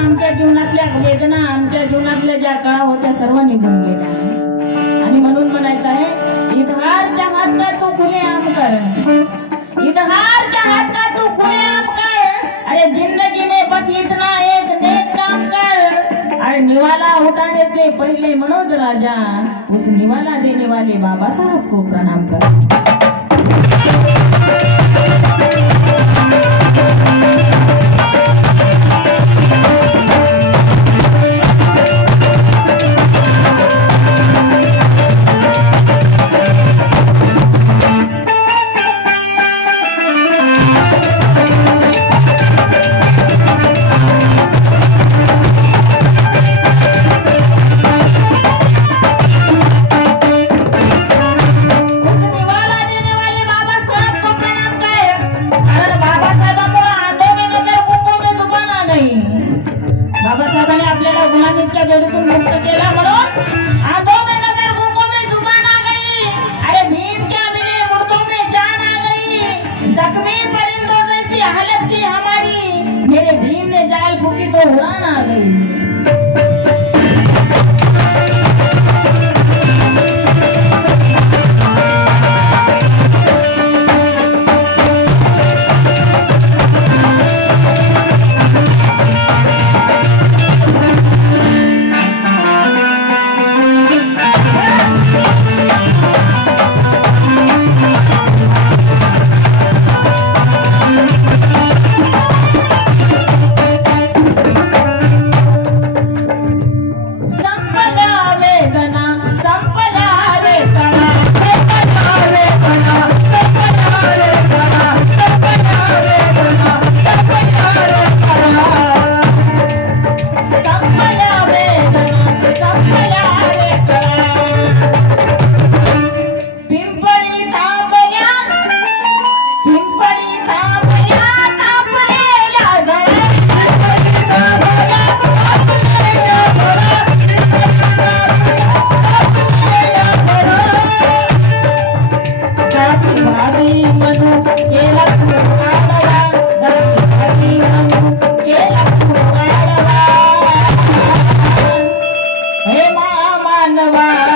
आमच्या जीवनातल्या वेदना, आमच्या जीवनातल्या ज्या कळा होत्या सर्व निघून गेल्या. आणि म्हणून म्हणायचं आहे, इतहार चाहत का तू खुले आम कर, इतहार चाहत का तू खुले आम कर, अरे जिंदगी में बस इतना एक नेक काम कर. अरे निवाला उठाने से पहले मनोज राजा उस निवाला देने वाले बाबा साहब को प्रणाम कर. मेरे भीम ने जाल फूकी तो उड़ान आ गई. हे मानवा